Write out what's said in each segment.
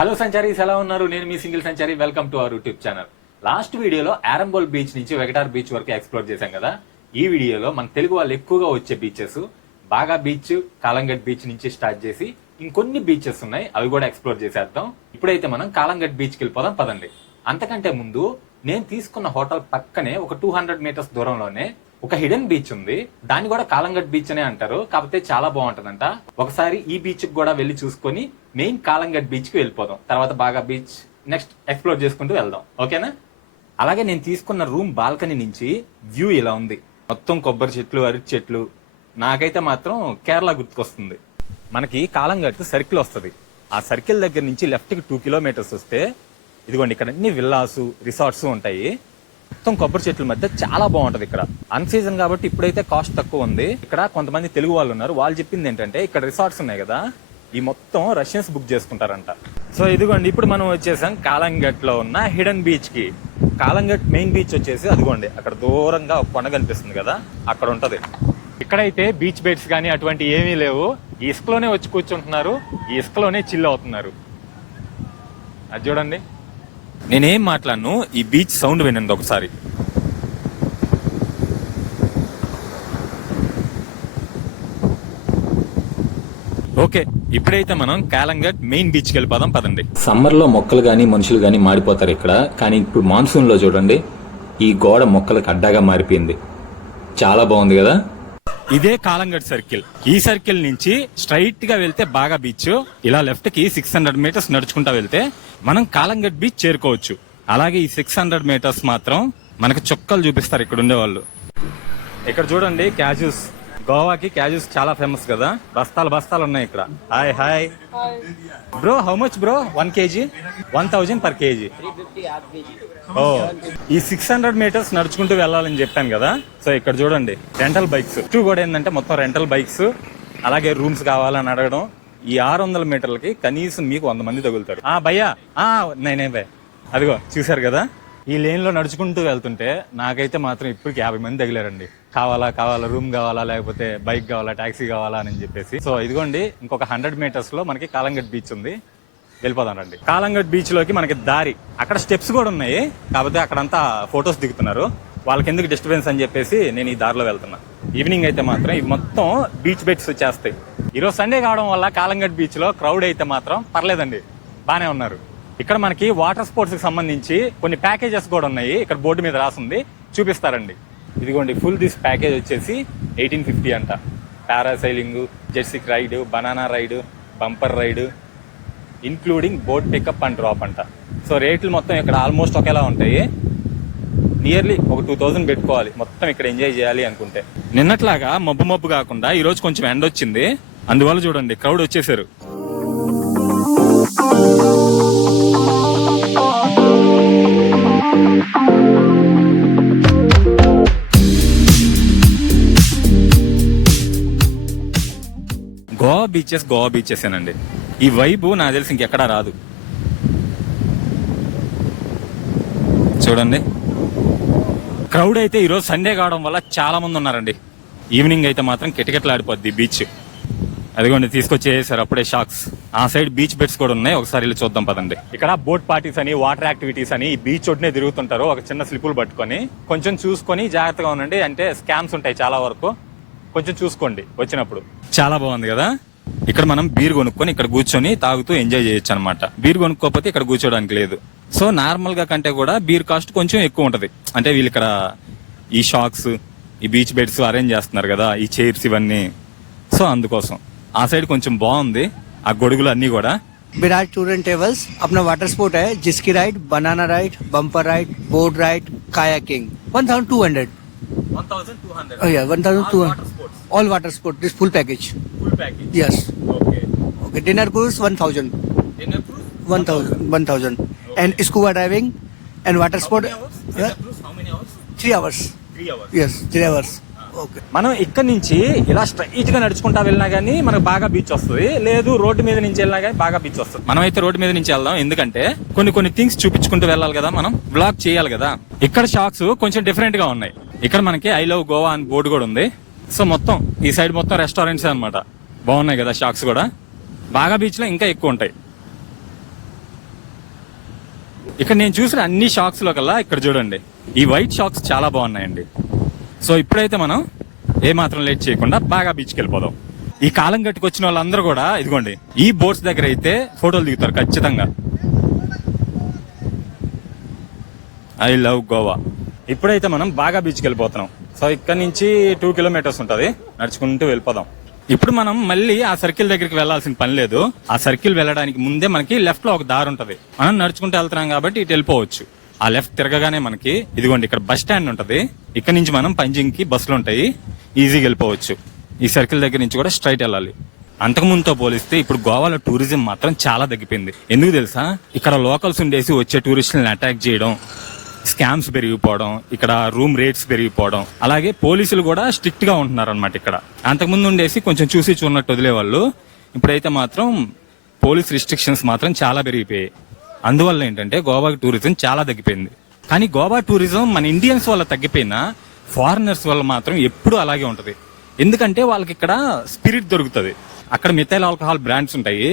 Hello సంచారీస్ ఎలా ఉన్నారు నేను మీ single Sanchari welcome to our YouTube channel last వీడియోలో ఆరంబోల్ బీచ్ నుంచి వెగటార్ బీచ్ వరకు ఎక్స్ప్లోర్ చేశాం కదా. ఈ వీడియోలో మన తెలుగు వాళ్ళు ఎక్కువగా వచ్చే బీచెస్ బాగా బీచ్ కాలంగట్ బీచ్ నుంచి స్టార్ట్ చేసి ఇంకొన్ని బీచెస్ ఉన్నాయి. అవి కూడా ఎక్స్ప్లోర్ చేసేద్దాం. ఇప్పుడైతే మనం కాలంగట్ బీచ్కి వెళ్ళిపోదాం. పదండి. అంతకంటే ముందు నేను తీసుకున్న హోటల్ పక్కనే ఒక టూ హండ్రెడ్ మీటర్స్ దూరంలోనే ఒక హిడెన్ బీచ్ ఉంది. దాన్ని కూడా కాలంగట్ బీచ్ అనే అంటారు. కాకపోతే చాలా బాగుంటదంట. ఒకసారి ఈ బీచ్కి కూడా వెళ్ళి చూసుకొని మెయిన్ కాలంగట్ బీచ్కి వెళ్ళిపోదాం. తర్వాత బాగా బీచ్ నెక్స్ట్ ఎక్స్ప్లోర్ చేసుకుంటూ వెళ్దాం. ఓకేనా? అలాగే నేను తీసుకున్న రూమ్ బాల్కనీ నుంచి వ్యూ ఇలా ఉంది. మొత్తం కొబ్బరి చెట్లు అరటి చెట్లు. నాకైతే మాత్రం కేరళ గుర్తుకొస్తుంది. మనకి కాలంగట్ సర్కిల్ వస్తుంది. ఆ సర్కిల్ దగ్గర నుంచి లెఫ్ట్కి టూ కిలోమీటర్స్ వస్తే ఇదిగోండి ఇక్కడ అన్ని విల్లాసు రిసార్ట్స్ ఉంటాయి. మొత్తం కొబ్బరి చెట్ల మధ్య చాలా బాగుంటది ఇక్కడ. అన్ సీజన్ కాబట్టి ఇప్పుడైతే కాస్ట్ తక్కువ ఉంది. ఇక్కడ కొంతమంది తెలుగు వాళ్ళు ఉన్నారు. వాళ్ళు చెప్పింది ఏంటంటే ఇక్కడ రిసార్ట్స్ ఉన్నాయి కదా ఈ మొత్తం రష్యన్స్ బుక్ చేసుకుంటారంట. సో ఇదిగోండి ఇప్పుడు మనం వచ్చేసాం కాలంగట్లో ఉన్న హిడెన్ బీచ్కి. కాలంగట్ మెయిన్ బీచ్ వచ్చేసి అదిగోండి అక్కడ దూరంగా ఒక కొండ కనిపిస్తుంది కదా అక్కడ ఉంటది. ఇక్కడైతే బీచ్ బెడ్స్ కానీ అటువంటి ఏమీ లేవు. ఈ ఇసుకలోనే వచ్చి కూర్చుంటున్నారు. ఈ ఇసుకలోనే చిల్ అవుతున్నారు. అది చూడండి. నేనేం మాట్లాడను ఈ బీచ్ సౌండ్ వినండి ఒకసారి. ఓకే ఇప్పుడైతే మనం కాలంగట్ మెయిన్ బీచ్కి వెళ్ళిపోదాం పదండి. సమ్మర్లో మొక్కలు గాని మనుషులు గాని మాడిపోతారు ఇక్కడ. కానీ ఇప్పుడు మాన్సూన్లో చూడండి ఈ గోడ మొక్కలకు అడ్డాగా మారిపోయింది. చాలా బాగుంది కదా? ఇదే కాలంగట్ సర్కిల్. ఈ సర్కిల్ నుంచి స్ట్రైట్గా వెళ్తే బాగా బీచ్. ఇలా లెఫ్ట్కి సిక్స్ హండ్రెడ్ మీటర్స్ నడుచుకుంటా వెళ్తే మనం కాలంగట్ బీచ్ చేరుకోవచ్చు. అలాగే ఈ సిక్స్ హండ్రెడ్ మీటర్స్ మాత్రం మనకి చుక్కలు చూపిస్తారు ఇక్కడ ఉండేవాళ్ళు. ఇక్కడ చూడండి క్యాజుస్. గోవాకి క్యాజుస్ చాలా ఫేమస్ కదా. బస్తాలు బస్తాలు ఉన్నాయి ఇక్కడ. Hi hi. Bro how much bro? One kg one thousand per kg ఓ ఈ సిక్స్ హండ్రెడ్ మీటర్స్ నడుచుకుంటూ వెళ్ళాలని చెప్పాను కదా. సో ఇక్కడ చూడండి రెంటల్ బైక్స్ టూ కూడా ఏంటంటే మొత్తం రెంటల్ బైక్స్ అలాగే రూమ్స్ కావాలని అడగడం. ఈ ఆరు వందల మీటర్లకి కనీసం మీకు వంద మంది తగులుతారు. ఆ భయ్యా. ఆ నేనే భయ్. అదిగో చూసారు కదా? ఈ లేన్లో నడుచుకుంటూ వెళ్తుంటే నాకైతే మాత్రం ఇప్పటికి యాభై మంది తగిలారండి. కావాలా కావాలా రూమ్ కావాలా లేకపోతే బైక్ కావాలా టాక్సీ కావాలా అని చెప్పేసి. సో ఇదిగోండి ఇంకొక హండ్రెడ్ మీటర్స్లో మనకి కాలంగట్ బీచ్ ఉంది. వెళ్ళిపోదాం రండి. కాలంగట్ బీచ్లోకి మనకి దారి. అక్కడ స్టెప్స్ కూడా ఉన్నాయి కాకపోతే అక్కడంతా ఫొటోస్ దిగుతున్నారు. వాళ్ళకి ఎందుకు డిస్టర్బెన్స్ అని చెప్పేసి నేను ఈ దారిలో వెళ్తున్నా. ఈవినింగ్ అయితే మాత్రం ఇవి మొత్తం బీచ్ బెట్స్ వచ్చేస్తాయి. ఈరోజు సండే కావడం వల్ల కాలంగట్ బీచ్లో క్రౌడ్ అయితే మాత్రం పర్లేదండి. బాగానే ఉన్నారు. ఇక్కడ మనకి వాటర్ స్పోర్ట్స్కి సంబంధించి కొన్ని ప్యాకేజెస్ కూడా ఉన్నాయి. ఇక్కడ బోర్డు మీద రాసింది. చూపిస్తారండి. ఇదిగోండి ఫుల్ దిస్ ప్యాకేజ్ వచ్చేసి ఎయిటీన్ ఫిఫ్టీ అంట. Parasailing జెర్సిక్ ride banana ride bumper ride including boat pickup and drop అంట. సో రేట్లు మొత్తం ఇక్కడ ఆల్మోస్ట్ ఒకేలా ఉంటాయి. నియర్లీ ఒక టూ థౌజండ్ పెట్టుకోవాలి. మొత్తం ఇక్కడ ఎంజాయ్ చేయాలి అనుకుంటే. నిన్నట్లాగా మబ్బు మబ్బు కాకుండా ఈ రోజు కొంచెం ఎండ వచ్చింది. అందువల్ల చూడండి క్రౌడ్ వచ్చేసారు. గోవా బీచెస్ గోవా బీచెస్ ఏనండి ఈ వైబు నాకు తెలిసి ఇంకెక్కడా రాదు. చూడండి. క్రౌడ్ అయితే ఈరోజు సండే కావడం వల్ల చాలా మంది ఉన్నారండి. ఈవినింగ్ అయితే మాత్రం కిటకిటలాడిపోద్ది బీచ్. అదిగోండి తీసుకొచ్చేసారు అప్పుడే షాక్స్. ఆ సైడ్ బీచ్ బెడ్స్ కూడా ఉన్నాయి. ఒకసారి వెళ్ళి చూద్దాం పదండి. ఇక్కడ బోట్ పార్టీస్ అని వాటర్ యాక్టివిటీస్ అని ఈ బీచ్ ఒడ్డునే తిరుగుతుంటారు. ఒక చిన్న స్లిప్పులు పట్టుకొని కొంచెం చూసుకొని జాగ్రత్తగా ఉండండి. అంటే స్కామ్స్ ఉంటాయి చాలా వరకు. కొంచెం చూసుకోండి వచ్చినప్పుడు. చాలా బాగుంది కదా? ఇక్కడ మనం బీర్ కొనుక్కొని ఇక్కడ కూర్చొని తాగుతూ ఎంజాయ్ చేయొచ్చు అనమాట బీర్ కొనుక్కోకపోతే ఇక్కడ కూర్చోడానికి లేదు. సో నార్మల్ గా కంటే కూడా బీర్ కాస్ట్ కొంచెం ఎక్కువ ఉంటది అంటే వీళ్ళు ఇక్కడ ఈ షాక్స్ ఈ బీచ్ బెడ్స్ అరేంజ్ చేస్తున్నారు కదా ఈ చైర్స్ ఇవన్నీ సో అందుకోసం ఆ సైడ్ కొంచెం బాగుంది ఆ గొడుగులు అన్ని కూడా विराट टूर एंड ट्रेवल्स अपना वाटर स्पोर्ट है जिसकी ride banana ride bumper ride boat ride kayaking one thousand two hundred one thousand two all water sport this full package yes okay dinner cruise one thousand one thousand one thousand and scuba diving and water sport. Huh? How many hours? Three hours. Three hours. Yes, three hours. Ah. మనం ఇక్కడ నుంచి ఇలా స్ట్రైట్గా నడుచుకుంటా వెళ్ళినా కానీ మనకు బాగా బీచ్ వస్తుంది. లేదు రోడ్డు మీద నుంచి వెళ్ళినా కానీ బాగా బీచ్ వస్తుంది. మనం అయితే రోడ్డు మీద నుంచి వెళ్దాం. ఎందుకంటే కొన్ని కొన్ని థింగ్స్ చూపించుకుంటూ వెళ్ళాలి కదా మనం. బ్లాక్ చేయాలి కదా. ఇక్కడ షాక్స్ కొంచెం డిఫరెంట్గా ఉన్నాయి. ఇక్కడ మనకి ఐ లవ్ గోవా అని బోర్డు కూడా ఉంది. సో మొత్తం ఈ సైడ్ మొత్తం రెస్టారెంట్స్ అనమాట బాగున్నాయి కదా షాక్స్ కూడా. బాగా బీచ్లో ఇంకా ఎక్కువ ఉంటాయి. ఇక్కడ నేను చూసిన అన్ని షాక్స్లో కల్లా ఇక్కడ చూడండి. ఈ వైట్ షాక్స్ చాలా బాగున్నాయండి. సో ఇప్పుడైతే మనం ఏ మాత్రం లేట్ చేయకుండా బాగా బీచ్కి వెళ్ళిపోదాం. ఈ కాలం గట్టుకొచ్చిన వాళ్ళందరూ కూడా ఇదిగోండి ఈ బోట్స్ దగ్గర అయితే ఫోటోలు దిగుతారు ఖచ్చితంగా. ఐ లవ్ గోవా ఇప్పుడైతే మనం బాగా బీచ్కి వెళ్ళిపోతున్నాం. సో ఇక్కడ నుంచి టూ కిలోమీటర్స్ ఉంటుంది. నడుచుకుంటూ వెళ్ళిపోదాం. ఇప్పుడు మనం మళ్ళీ ఆ సర్కిల్ దగ్గరికి వెళ్ళాల్సిన పని లేదు. ఆ సర్కిల్ వెళ్ళడానికి ముందే మనకి లెఫ్ట్లో ఒక దారి ఉంటది. మనం నడుచుకుంటూ వెళ్తున్నాం కాబట్టి ఇటు వెళ్ళిపోవచ్చు. ఆ లెఫ్ట్ తిరగగానే మనకి ఇదిగోండి ఇక్కడ బస్ స్టాండ్ ఉంటది. ఇక్కడ నుంచి మనం పంజింగ్కి బస్సులు ఉంటాయి. ఈజీగా వెళ్ళిపోవచ్చు. ఈ సర్కిల్ దగ్గర నుంచి కూడా స్ట్రైట్ వెళ్ళాలి. అంతకుముందుతో పోలిస్తే ఇప్పుడు గోవాలో టూరిజం మాత్రం చాలా తగ్గిపోయింది. ఎందుకు తెలుసా? ఇక్కడ లోకల్స్ ఉండేసి వచ్చే టూరిస్టులను అటాక్ చేయడం స్కామ్స్ పెరిగిపోవడం ఇక్కడ రూమ్ రేట్స్ పెరిగిపోవడం అలాగే పోలీసులు కూడా స్ట్రిక్ట్గా ఉంటున్నారు అనమాట ఇక్కడ. అంతకుముందు ఉండేసి కొంచెం చూసి చూడనట్టు వదిలేవాళ్ళు. ఇప్పుడైతే మాత్రం పోలీస్ రిస్ట్రిక్షన్స్ మాత్రం చాలా పెరిగిపోయాయి. అందువల్ల ఏంటంటే గోవా టూరిజం చాలా తగ్గిపోయింది. కానీ గోవా టూరిజం మన ఇండియన్స్ వల్ల తగ్గిపోయినా ఫారినర్స్ వల్ల మాత్రం ఎప్పుడూ అలాగే ఉంటుంది. ఎందుకంటే వాళ్ళకి ఇక్కడ స్పిరిట్ దొరుకుతుంది. అక్కడ మిథైల్ ఆల్కహాల్ బ్రాండ్స్ ఉంటాయి.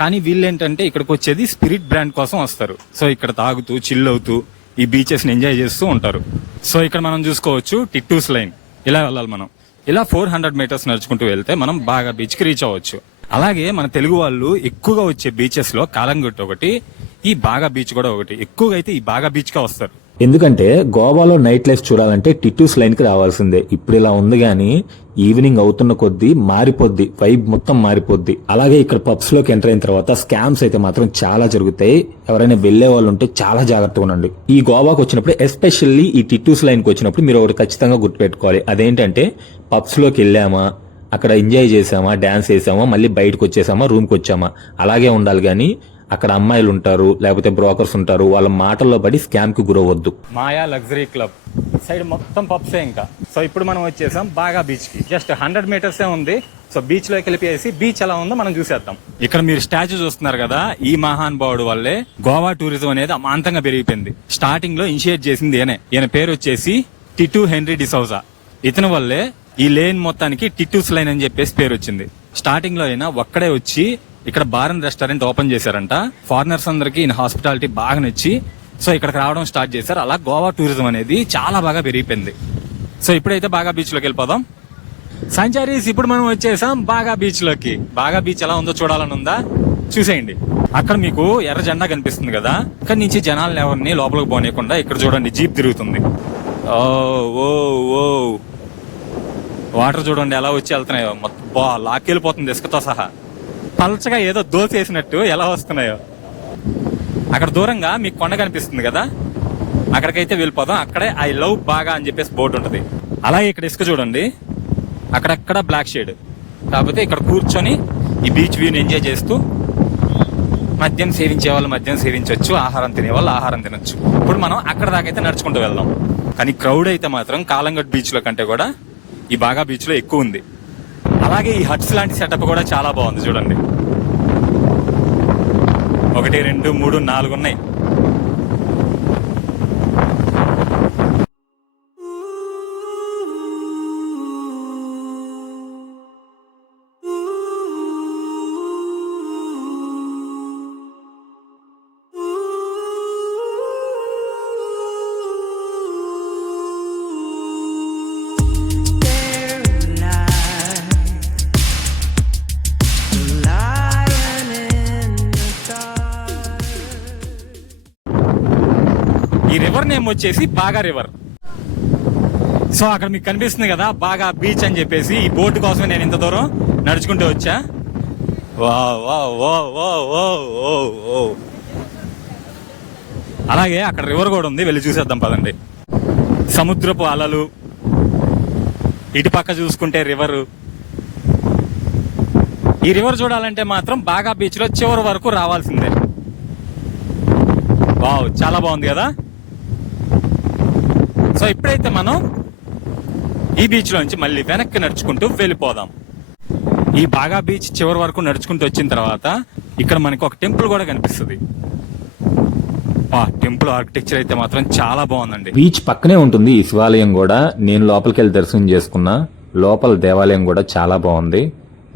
కానీ వీళ్ళు ఏంటంటే ఇక్కడికి వచ్చేది స్పిరిట్ బ్రాండ్ కోసం వస్తారు. సో ఇక్కడ తాగుతూ చిల్ అవుతూ ఈ బీచెస్ని ఎంజాయ్ చేస్తూ ఉంటారు. సో ఇక్కడ మనం చూసుకోవచ్చు టిట్టూస్ లైన్ ఇలా వెళ్ళాలి మనం. ఇలా ఫోర్ హండ్రెడ్ మీటర్స్ నడుచుకుంటూ వెళ్తే మనం బాగా బీచ్కి రీచ్ అవ్వచ్చు. అలాగే మన తెలుగు వాళ్ళు ఎక్కువగా వచ్చే బీచెస్లో కాలంగుట్టు ఒకటి ఈ బాగా బీచ్ కూడా ఒకటి. ఎక్కువగా అయితే ఈ బాగా బీచ్గా వస్తారు. ఎందుకంటే గోవాలో నైట్ లైఫ్ చూడాలంటే టిట్టూస్ లైన్కి రావాల్సిందే. ఇప్పుడు ఇలా ఉంది కానీ ఈవినింగ్ అవుతున్న కొద్దీ మారిపోద్ది వైబ్ మొత్తం మారిపోద్ది. అలాగే ఇక్కడ పబ్స్లోకి ఎంటర్ అయిన తర్వాత స్కామ్స్ అయితే మాత్రం చాలా జరుగుతాయి. ఎవరైనా వెళ్ళే వాళ్ళు ఉంటే చాలా జాగ్రత్తగా ఉండండి. ఈ గోవాకు వచ్చినప్పుడు ఎస్పెషల్లీ ఈ టిట్టూస్ లైన్కి వచ్చినప్పుడు మీరు ఒకటి ఖచ్చితంగా గుర్తుపెట్టుకోవాలి. అదేంటంటే పబ్స్లోకి వెళ్ళామా అక్కడ ఎంజాయ్ చేసామా డ్యాన్స్ చేసామా మళ్ళీ బయటకు వచ్చేసామా రూమ్కి వచ్చామా అలాగే ఉండాలి కానీ అక్కడ అమ్మాయిలు ఉంటారు లేకపోతే బ్రోకర్స్ ఉంటారు వాళ్ళ మాటల్లో పడి స్కామ్కి గురవద్దు మాయా లగ్జరీ క్లబ్ సైడ్ మొత్తం పబ్సే ఇంకా. సో ఇప్పుడు మనం వచ్చేసాం బాగా బీచ్కి. జస్ట్ హండ్రెడ్ మీటర్స్ ఉంది. సో బీచ్లోకి వెళ్ళిపోయేసి బీచ్ ఎలా ఉందో మనం చూసేద్దాం. ఇక్కడ మీరు స్టాచ్యూ చూస్తున్నారు కదా ఈ మహానుభావుడు వల్లే గోవా టూరిజం అనేది అమాంతంగా పెరిగిపోయింది. స్టార్టింగ్లో ఇనిషియేట్ చేసింది ఈయనే. ఈయన పేరు వచ్చేసి టిటు హెన్రీ డిసౌజా ఇతని వల్లే ఈ లేన్ మొత్తానికి టిట్టూస్ లైన్ అని చెప్పేసి పేరు వచ్చింది. స్టార్టింగ్లో అయినా ఒక్కడే వచ్చి ఇక్కడ బార్ అండ్ రెస్టారెంట్ ఓపెన్ చేశారంట. ఫారినర్స్ అందరికి ఈయన హాస్పిటాలిటీ బాగా నచ్చి సో ఇక్కడికి రావడం స్టార్ట్ చేశారు. అలా గోవా టూరిజం అనేది చాలా బాగా పెరిగిపోయింది. సో ఇప్పుడైతే బాగా బీచ్లోకి వెళ్ళిపోదాం. సంచారీస్ ఇప్పుడు మనం వచ్చేసాం బాగా బీచ్లోకి. బాగా బీచ్ ఎలా ఉందో చూడాలని ఉందా? చూసేయండి. అక్కడ మీకు ఎర్ర జెండా కనిపిస్తుంది కదా. ఇక్కడ నుంచి జనాలు ఎవరిని లోపలికి పోనీయకుండా ఇక్కడ చూడండి జీప్ తిరుగుతుంది. ఓ ఓ ఓ. వాటర్ చూడండి ఎలా వచ్చి వెళ్తున్నాయో. మొత్తం బా లాక్కెళ్ళిపోతుంది ఇసుకతో సహా. పలచగా ఏదో దోసేసినట్టు ఎలా వస్తున్నాయో. అక్కడ దూరంగా మీకు కొండ కనిపిస్తుంది కదా? అక్కడికైతే వెళ్ళిపోదాం అక్కడే ఐ లవ్ బాగా అని చెప్పేసి బోర్డు ఉంటుంది. అలాగే ఇక్కడ ఇసుక చూడండి. అక్కడక్కడ బ్లాక్ షేడ్. కాకపోతే ఇక్కడ కూర్చొని ఈ బీచ్ వ్యూని ఎంజాయ్ చేస్తూ మద్యం సేవించే వాళ్ళు మద్యం సేవించవచ్చు ఆహారం తినే వాళ్ళు ఆహారం తినొచ్చు. ఇప్పుడు మనం అక్కడ దాకైతే నడుచుకుంటూ వెళ్దాం. కానీ క్రౌడ్ అయితే మాత్రం కాలంగట్ బీచ్లో కంటే కూడా ఈ బాగా బీచ్లో ఎక్కువ ఉంది. అలాగే ఈ హట్స్ లాంటి సెటప్ కూడా చాలా బాగుంది చూడండి. ఒకటి రెండు మూడు నాలుగు ఉన్నాయి. నేమ్ వచ్చేసి బాగా రివర్. సో అక్కడ మీకు కనిపిస్తుంది కదా బాగా బీచ్ అని చెప్పేసి ఈ బోట్ కోసం నేను ఇంత దూరం నడుచుకుంటూ వచ్చా. వా వా వా వా వా ఓ ఓ అలాగే అక్కడ రివర్ కూడా ఉంది వెళ్ళి చూసేద్దాం పదండి. సముద్రపు అలలు ఇటు పక్క చూసుకుంటే రివర్. ఈ రివర్ చూడాలంటే మాత్రం బాగా బీచ్లో చివరి వరకు రావాల్సిందే. వావ్ చాలా బాగుంది కదా? సో ఇప్పుడైతే మనం ఈ బీచ్ లోంచి మళ్ళీ వెనక్కి నడుచుకుంటూ వెళ్ళిపోదాం. ఈ బాగా బీచ్ చివరి వరకు నడుచుకుంటూ వచ్చిన తర్వాత ఇక్కడ మనకి ఒక టెంపుల్ కూడా కనిపిస్తుంది. ఆ టెంపుల్ ఆర్కిటెక్చర్ అయితే మాత్రం చాలా బాగుందండి. బీచ్ పక్కనే ఉంటుంది ఈ శివాలయం కూడా. నేను లోపలికి వెళ్ళి దర్శనం చేసుకున్నా లోపల దేవాలయం కూడా చాలా బాగుంది.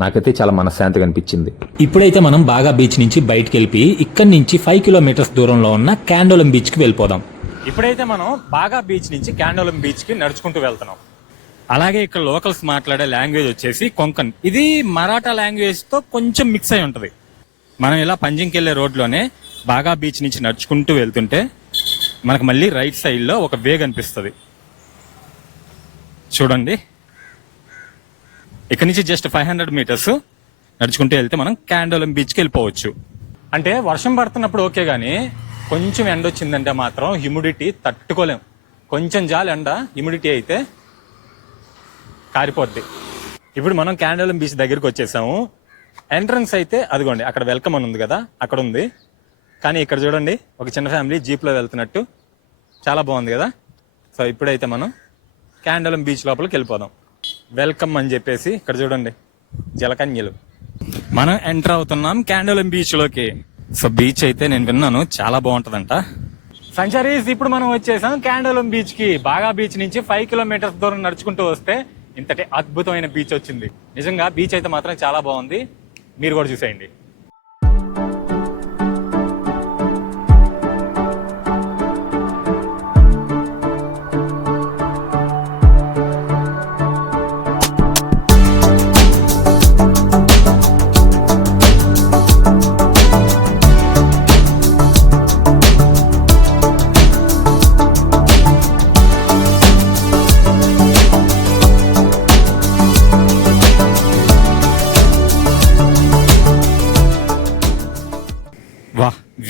నాకైతే చాలా మనశ్శాంతిగా అనిపించింది. ఇప్పుడైతే మనం బాగా బీచ్ నుంచి బయటికి వెళ్ళి ఇక్కడి నుంచి ఫైవ్ కిలోమీటర్స్ దూరంలో ఉన్న క్యాండోలం బీచ్కి వెళ్ళిపోదాం. ఇప్పుడైతే మనం బాగా బీచ్ నుంచి క్యాండోలం బీచ్కి నడుచుకుంటూ వెళ్తున్నాం. అలాగే ఇక్కడ లోకల్స్ మాట్లాడే లాంగ్వేజ్ వచ్చేసి కొంకన్ ఇది మరాఠా లాంగ్వేజ్తో కొంచెం మిక్స్ అయి ఉంటది. మనం ఇలా పంజింగ్కి వెళ్ళే రోడ్లోనే బాగా బీచ్ నుంచి నడుచుకుంటూ వెళ్తుంటే మనకు మళ్ళీ రైట్ సైడ్లో ఒక వే కనిపిస్తుంది. చూడండి. ఇక్కడ నుంచి జస్ట్ ఫైవ్ హండ్రెడ్ మీటర్స్ నడుచుకుంటూ వెళ్తే మనం క్యాండోలం బీచ్కి వెళ్ళిపోవచ్చు. అంటే వర్షం పడుతున్నప్పుడు ఓకే కానీ కొంచెం ఎండ వచ్చిందంటే మాత్రం హ్యూమిడిటీ తట్టుకోలేం. కొంచెం జాలి ఎండ హ్యూమిడిటీ అయితే కారిపోద్ది. ఇప్పుడు మనం క్యాండలం బీచ్ దగ్గరికి వచ్చేసాము. ఎంట్రన్స్ అయితే అదిగోండి అక్కడ వెల్కమ్ అని ఉంది కదా అక్కడ ఉంది. కానీ ఇక్కడ చూడండి ఒక చిన్న ఫ్యామిలీ జీప్లో వెళ్తున్నట్టు. చాలా బాగుంది కదా? సో ఇప్పుడైతే మనం క్యాండలం బీచ్ లోపలికి వెళ్ళిపోదాం. వెల్కమ్ అని చెప్పేసి ఇక్కడ చూడండి జలకన్యలు. మనం ఎంటర్ అవుతున్నాం క్యాండలం బీచ్లోకి. సో బీచ్ అయితే నేను విన్నాను. చాలా బాగుంటదంట. సంచారీస్ ఇప్పుడు మనం వచ్చేసాం క్యాండలం బీచ్కి. బాగా బీచ్ నుంచి ఫైవ్ కిలోమీటర్స్ దూరం నడుచుకుంటూ వస్తే ఇంతటి అద్భుతమైన బీచ్ వచ్చింది. నిజంగా బీచ్ అయితే మాత్రం చాలా బాగుంది. మీరు కూడా చూసేయండి.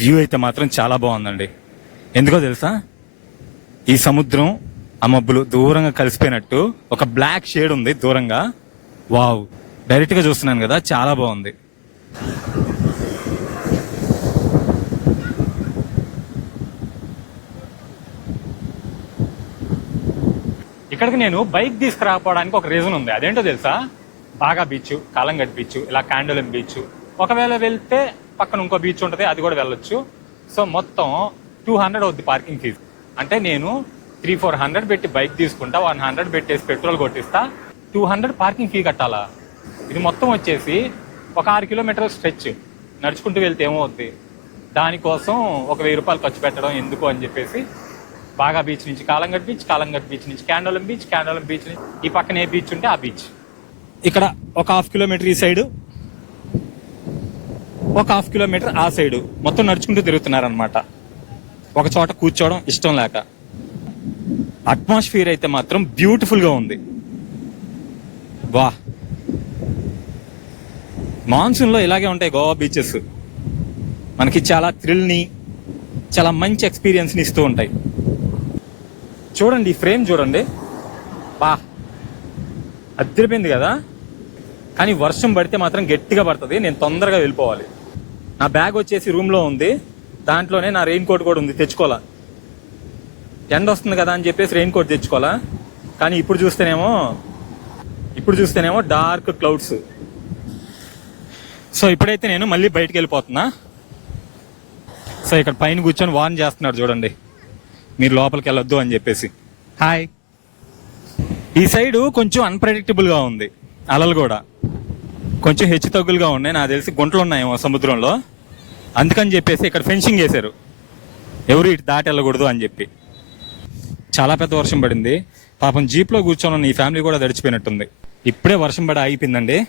వ్యూ అయితే మాత్రం చాలా బాగుందండి. ఎందుకో తెలుసా? ఈ సముద్రం ఆ మబ్బులు దూరంగా కలిసిపోయినట్టు ఒక బ్లాక్ షేడ్ ఉంది దూరంగా. వావ్. డైరెక్ట్గా చూస్తున్నాను కదా చాలా బాగుంది. ఇక్కడికి నేను బైక్ తీసుకురాకపోవడానికి ఒక రీజన్ ఉంది. అదేంటో తెలుసా? బాగా బీచ్ కాలంగట్ బీచ్ ఇలా కాండోలం బీచ్. ఒకవేళ వెళ్తే పక్కన ఇంకో బీచ్ ఉంటుంది అది కూడా వెళ్ళొచ్చు. సో మొత్తం టూ హండ్రెడ్ అవుద్ది పార్కింగ్ ఫీజు అంటే నేను త్రీ ఫోర్ హండ్రెడ్ పెట్టి బైక్ తీసుకుంటా వన్ హండ్రెడ్ పెట్టేసి పెట్రోల్ కొట్టిస్తా టూ హండ్రెడ్ పార్కింగ్ ఫీ కట్టాలా? ఇది మొత్తం వచ్చేసి ఒక ఆరు కిలోమీటర్ స్ట్రెచ్ నడుచుకుంటూ వెళ్తే ఏమవుద్ది? దానికోసం ఒక వెయ్యి రూపాయలు ఖర్చు పెట్టడం ఎందుకు అని చెప్పేసి బాగా బీచ్ నుంచి కాలంగట్ బీచ్ కాలంగట్ బీచ్ నుంచి క్యాండోలం బీచ్ క్యాండోలం బీచ్ నుంచి ఈ పక్కన ఏ బీచ్ ఉంటే ఆ బీచ్ ఇక్కడ ఒక హాఫ్ కిలోమీటర్ ఈ సైడ్ ఒక హాఫ్ కిలోమీటర్ ఆ సైడ్ మొత్తం నడుచుకుంటూ తిరుగుతున్నారనమాట ఒక చోట కూర్చోవడం ఇష్టం లేక. అట్మాస్ఫియర్ అయితే మాత్రం బ్యూటిఫుల్గా ఉంది. వా మాన్సూన్లో ఇలాగే ఉంటాయి గోవా బీచెస్. మనకి చాలా థ్రిల్ని చాలా మంచి ఎక్స్పీరియన్స్ని ఇస్తూ ఉంటాయి. చూడండి ఈ ఫ్రేమ్ చూడండి. బా అద్దరిపోయింది కదా? కానీ వర్షం పడితే మాత్రం గట్టిగా పడుతుంది. నేను తొందరగా వెళ్ళిపోవాలి. నా బ్యాగ్ వచ్చేసి రూమ్లో ఉంది. దాంట్లోనే నా రెయిన్ కోట్ కూడా ఉంది. తెచ్చుకోవాలా? ఎండ వస్తుంది కదా అని చెప్పేసి రెయిన్ కోట్ తెచ్చుకోవాలా? కానీ ఇప్పుడు చూస్తేనేమో ఇప్పుడు చూస్తేనేమో డార్క్ క్లౌడ్స్ సో ఇప్పుడైతే నేను మళ్ళీ బయటికి వెళ్ళిపోతున్నా. సో ఇక్కడ పైన కూర్చొని వార్న్ చేస్తున్నాడు చూడండి. మీరు లోపలికి వెళ్ళొద్దు అని చెప్పేసి. హాయ్ ఈ సైడ్ కొంచెం అన్ప్రెడిక్టబుల్గా ఉంది. అలలు కూడా. కొంచెం హెచ్చు తగ్గులుగా ఉన్నాయి. నాకు తెలిసి గుంటలు ఉన్నాయేమో సముద్రంలో. అందుకని చెప్పేసి ఇక్కడ ఫెన్సింగ్ చేశారు. ఎవరు ఇటు దాటి వెళ్ళకూడదు అని చెప్పి. చాలా పెద్ద వర్షం పడింది. పాపం జీప్లో కూర్చొని ఈ ఫ్యామిలీ కూడా తడిచిపోయినట్టుంది. ఇప్పుడే వర్షం పడి ఆగిపోయిందండి.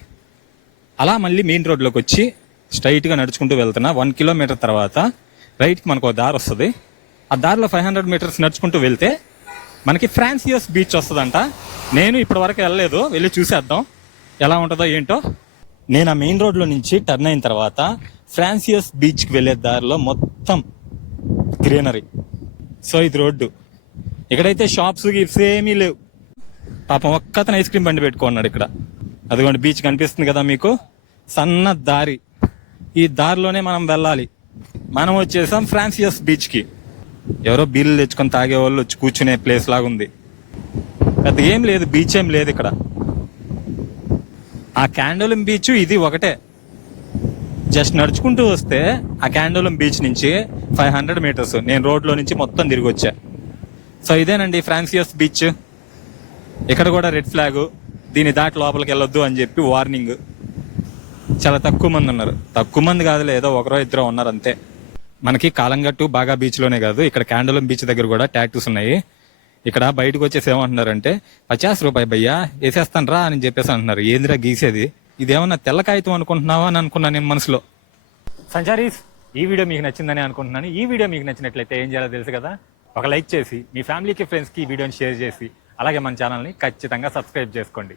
అలా మళ్ళీ మెయిన్ రోడ్లోకి వచ్చి స్ట్రైట్గా నడుచుకుంటూ వెళ్తున్నా. వన్ కిలోమీటర్ తర్వాత రైట్కి మనకు ఒక దారి వస్తుంది. ఆ దారిలో ఫైవ్ హండ్రెడ్ మీటర్స్ నడుచుకుంటూ వెళ్తే మనకి ఫ్రాన్సియస్ బీచ్ వస్తుందంట. నేను ఇప్పటి వరకు వెళ్ళలేదు. వెళ్ళి చూసేద్దాం. ఎలా ఉంటుందో ఏంటో. నేను ఆ మెయిన్ రోడ్లో నుంచి టర్న్ అయిన తర్వాత ఫ్రాన్సియస్ బీచ్కి వెళ్ళే దారిలో మొత్తం గ్రీనరీ. సో ఇది రోడ్డు. ఇక్కడైతే షాప్స్ గిఫ్ట్స్ ఏమీ లేవు. పాపం ఒక్కతను ఐస్ క్రీమ్ బండి పెట్టుకున్నాడు ఇక్కడ. అదిగోండి బీచ్ కనిపిస్తుంది కదా మీకు? సన్న దారి. ఈ దారిలోనే మనం వెళ్ళాలి. మనం వచ్చేసాం ఫ్రాన్సియస్ బీచ్కి. ఎవరో బీళ్ళు తెచ్చుకొని తాగే వాళ్ళు వచ్చి కూర్చునే ప్లేస్ లాగా ఉంది పెద్ద ఏం లేదు బీచ్ ఏం లేదు ఇక్కడ. ఆ క్యాండోలం బీచ్ ఇది ఒకటే. జస్ట్ నడుచుకుంటూ వస్తే ఆ క్యాండోలం బీచ్ నుంచి ఫైవ్ హండ్రెడ్ మీటర్స్ నేను రోడ్లో నుంచి మొత్తం తిరిగి వచ్చా. సో ఇదేనండి ఫ్రాన్సియస్ బీచ్. ఇక్కడ కూడా రెడ్ ఫ్లాగ్. దీని దాటి లోపలికి వెళ్ళొద్దు అని చెప్పి వార్నింగ్. చాలా తక్కువ మంది ఉన్నారు. తక్కువ మంది కాదులే ఏదో ఒకరో ఇద్దరో ఉన్నారు అంతే. మనకి కాలంగట్టు బాగా బీచ్లోనే కాదు ఇక్కడ క్యాండలం బీచ్ దగ్గర కూడా టాటూస్ ఉన్నాయి. ఇక్కడ బయటకు వచ్చేసి ఏమంటున్నారంటే పచాస్ రూపాయి భయ్యా వేసేస్తాను రా అని చెప్పేసి అంటున్నారు. ఏందిరా గీసేది? ఇదేమన్నా తెల్ల కాగితం అనుకుంటున్నావా అని అనుకున్నాను నేను మనసులో. సంచారీస్ ఈ వీడియో మీకు నచ్చిందని అనుకుంటున్నాను. ఈ వీడియో మీకు నచ్చినట్లయితే ఏం చేయాలో తెలుసు కదా? ఒక లైక్ చేసి మీ ఫ్యామిలీకి ఫ్రెండ్స్కి ఈ వీడియోని షేర్ చేసి అలాగే మన ఛానల్ని ఖచ్చితంగా సబ్స్క్రైబ్ చేసుకోండి.